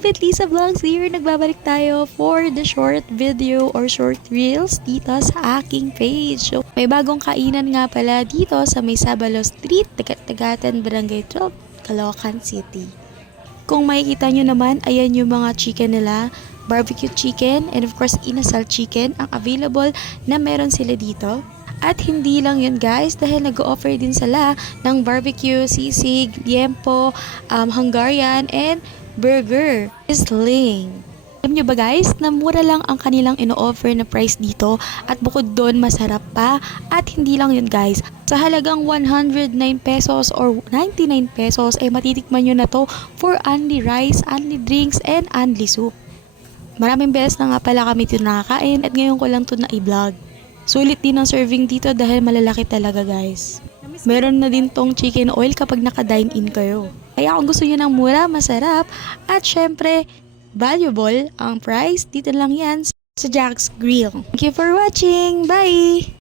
Betlisa Vlogs here. Nagbabalik tayo for the short video or short reels dito sa aking page. So, may bagong kainan nga pala dito sa may Sabalo Street, Tagat-Tagatan, Barangay 12, Caloocan City. Kung makikita nyo naman, ayan yung mga chicken nila. Barbecue chicken and of course inasal chicken ang available na meron sila dito. At hindi lang yun guys, dahil nag-offer din sila ng barbecue, sisig, liempo, Hungarian, and burger. Sling. Alam nyo ba guys, na mura lang ang kanilang ino-offer na price dito at bukod doon masarap pa. At hindi lang yun guys, sa halagang 109 pesos or 99 pesos ay matitikman nyo na to for only rice, only drinks, and only soup. Maraming beses na nga pala kami ito nakakain at ngayon ko lang ito na i-vlog. Sulit din ang serving dito dahil malalaki talaga guys. Meron na din tong chicken oil kapag naka-dine in kayo. Kaya kung gusto nyo ng mura, masarap, at syempre, valuable ang price, dito lang yan sa Jack's Grill. Thank you for watching! Bye!